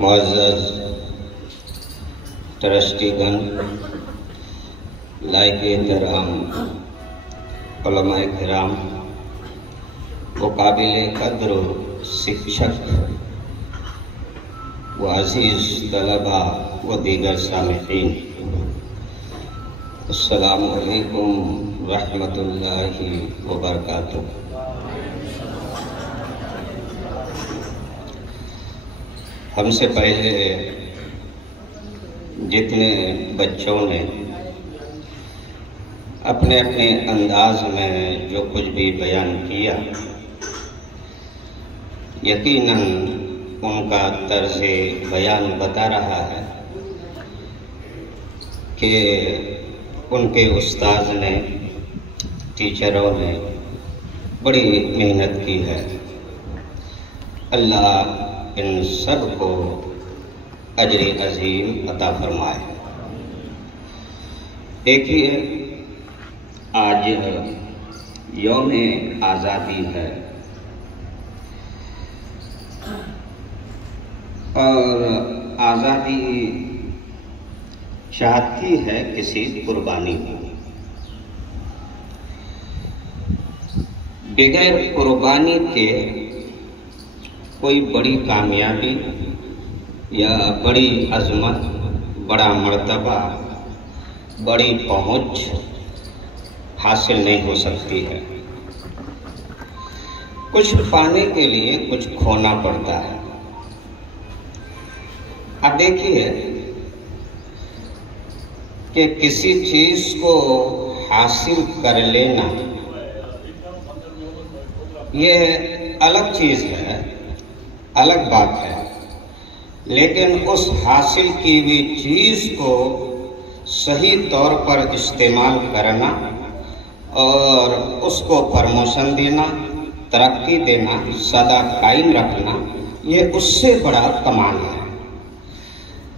मुअज़्ज़ज़ ट्रस्टीगण, लाइक़-ए-एहतराम उलमाए किराम, वो काबिल कद्र शिक्षक व अज़ीज़ तलबा व दीगर सामिईन, अस्सलामु अलैकुम रहमतुल्लाहि व बरकातुहू। हमसे पहले जितने बच्चों ने अपने अपने अंदाज में जो कुछ भी बयान किया, यकीनन उनका तर्ज़ बयान बता रहा है कि उनके उस्ताद ने, टीचरों ने बड़ी मेहनत की है। अल्लाह इन सब को अजर अजीम अता फरमाए। देखिए, आज यौम आज़ादी है और आज़ादी चाहती है किसी कुर्बानी को। बगैर कुर्बानी के कोई बड़ी कामयाबी या बड़ी अज़मत, बड़ा मर्तबा, बड़ी पहुंच हासिल नहीं हो सकती है। कुछ पाने के लिए कुछ खोना पड़ता है। अब देखिए कि किसी चीज को हासिल कर लेना ये अलग चीज है, अलग बात है, लेकिन उस हासिल की हुई चीज को सही तौर पर इस्तेमाल करना और उसको प्रमोशन देना, तरक्की देना, सदा कायम रखना, ये उससे बड़ा कमाल है।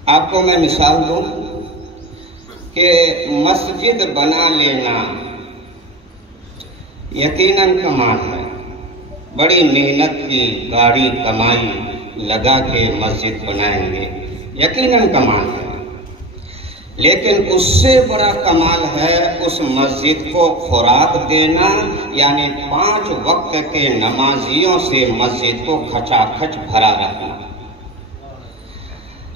आपको मैं मिसाल दूं कि मस्जिद बना लेना यकीनन कमाल है। बड़ी मेहनत की गाड़ी कमाई लगा के मस्जिद बनाएंगे, यकीनन कमाल है। लेकिन उससे बड़ा कमाल है उस मस्जिद को खुराक देना, यानी 5 वक्त के नमाजियों से मस्जिद को खचाखच भरा रखना।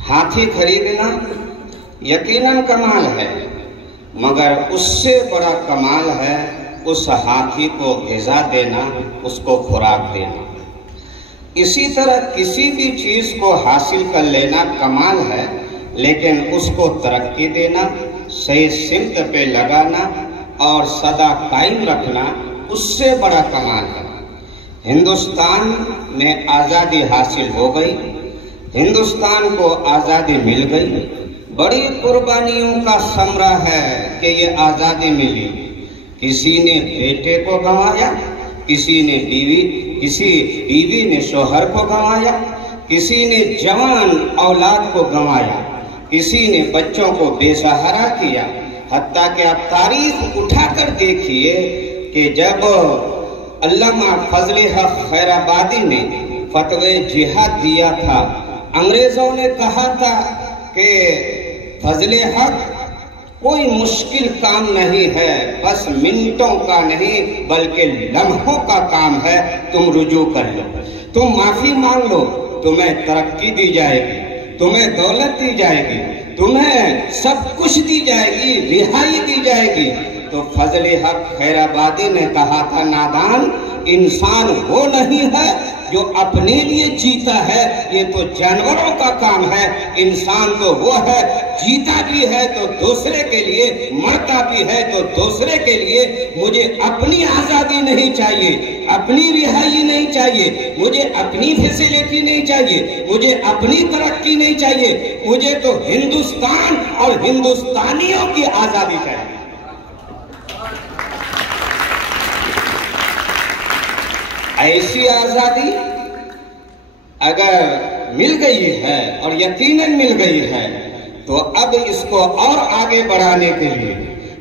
हाथी खरीदना यकीनन कमाल है, मगर उससे बड़ा कमाल है उस हाथी को ग़िज़ा देना, उसको खुराक देना। इसी तरह किसी भी चीज को हासिल कर लेना कमाल है, लेकिन उसको तरक्की देना, सही सिमत पे लगाना और सदा कायम रखना, उससे बड़ा कमाल है। हिंदुस्तान में आज़ादी हासिल हो गई, हिंदुस्तान को आज़ादी मिल गई। बड़ी कुर्बानियों का समरा है कि ये आज़ादी मिली। किसी ने बेटे को गंवाया, किसी बीवी ने शोहर को गंवाया, किसी ने जवान औलाद को गंवाया, किसी ने बच्चों को बेसहारा किया। हत्ता कि आप तारीख उठाकर देखिए कि जब अल्लामा फजले हक खैराबादी ने फतवे जिहाद दिया था, अंग्रेजों ने कहा था कि फजले हक कोई मुश्किल काम नहीं है, बस मिनटों का नहीं बल्कि लम्हों का काम है, तुम रुजू कर लो, तुम माफी मांग लो, तुम्हें तरक्की दी जाएगी, तुम्हें दौलत दी जाएगी, तुम्हें सब कुछ दी जाएगी, रिहाई दी जाएगी। तो फजले हक खैराबादी ने कहा था, नादान इंसान वो नहीं है जो अपने लिए जीता है, ये तो जानवरों का काम है। इंसान तो वो है जीता भी है तो दूसरे के लिए, मरता भी है तो दूसरे के लिए। मुझे अपनी आजादी नहीं चाहिए, अपनी रिहाई नहीं चाहिए, मुझे अपनी फैसिलिटी नहीं चाहिए, मुझे अपनी तरक्की नहीं चाहिए, मुझे तो हिंदुस्तान और हिंदुस्तानियों की आजादी चाहिए। ऐसी आजादी अगर मिल गई है और यकीनन मिल गई है, तो अब इसको और आगे बढ़ाने के लिए,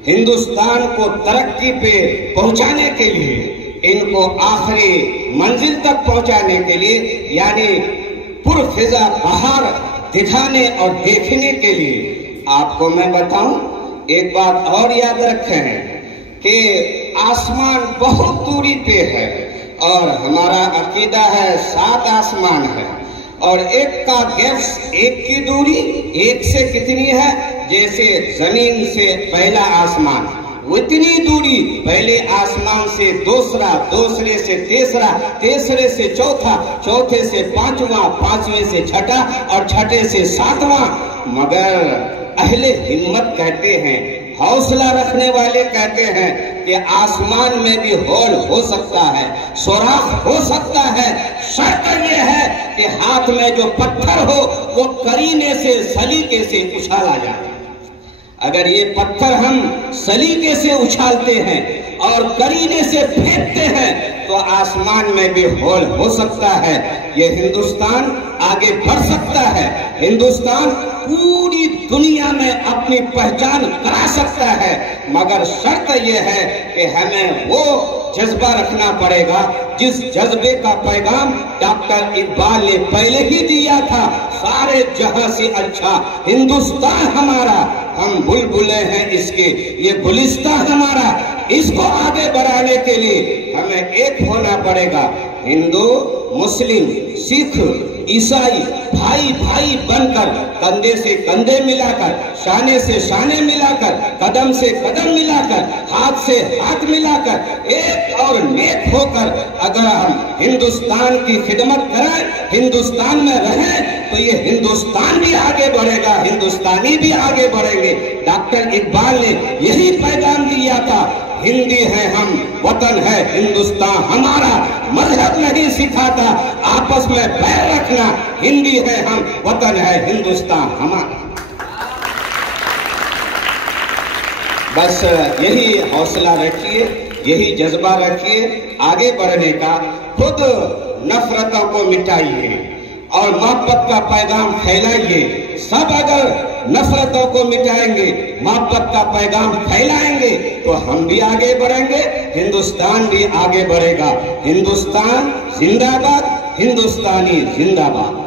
हिंदुस्तान को तरक्की पे पहुंचाने के लिए इनको आखिरी मंजिल तक पहुंचाने के लिए, यानी पुरफिजा बाहर दिखाने और देखने के लिए। आपको मैं बताऊं, एक बात और याद रखें कि आसमान बहुत दूरी पे है और हमारा अकीदा है 7 आसमान है, और एक का गैप्स, एक की दूरी एक से कितनी है, जैसे जमीन से पहला आसमान उतनी दूरी पहले आसमान से दूसरा, दूसरे से तीसरा, तीसरे से चौथा, चौथे से पांचवा, पांचवे से छठा और छठे से सातवां। मगर अहले हिम्मत कहते हैं, हौसला रखने वाले कहते हैं कि आसमान में भी होल हो सकता है, सुराख हो सकता है। शर्त यह है कि हाथ में जो पत्थर हो वो करीने से, सलीके से उछाला जाए। अगर ये पत्थर हम सलीके से उछालते हैं और करीने से फेंकते हैं तो आसमान में भी होल हो सकता है। ये हिंदुस्तान आगे बढ़ सकता है, हिंदुस्तान पूरी दुनिया में अपनी पहचान करा सकता है। मगर शर्त यह है कि हमें वो जज्बा रखना पड़ेगा जिस जज्बे का पैगाम डॉक्टर इकबाल ने पहले ही दिया था, सारे जहां से अच्छा हिंदुस्तान हमारा, हम बुलबुले हैं इसके, ये गुलिस्तां हमारा। इसको आगे बढ़ाने के लिए हमें एक होना पड़ेगा। हिंदू, मुस्लिम, सिख, ईसाई भाई भाई बनकर, कंधे से कंधे मिलाकर, शाने से शाने मिलाकर, कदम से कदम मिलाकर, हाथ से हाथ मिलाकर, एक और नेक होकर अगर हम हिंदुस्तान की खिदमत करें, हिंदुस्तान में रहें, तो ये हिंदुस्तान भी आगे बढ़ेगा, हिंदुस्तानी भी आगे बढ़ेंगे। डॉक्टर इकबाल ने यही पैगाम दिया था, हिंदी है हम, वतन है हिंदुस्तान हमारा। मजहब नहीं सिखाता आपस में बैर रखना, हिंदी है हम, वतन है हिंदुस्तान हमारा। बस यही हौसला रखिए, यही जज्बा रखिए आगे बढ़ने का। खुद नफरतों को मिटाइए और मोहब्बत का पैगाम फैलाइए। सब अगर नफरतों को मिटाएंगे, मोहब्बत का पैगाम फैलाएंगे तो हम भी आगे बढ़ेंगे, हिंदुस्तान भी आगे बढ़ेगा। हिंदुस्तान जिंदाबाद, हिंदुस्तानी जिंदाबाद।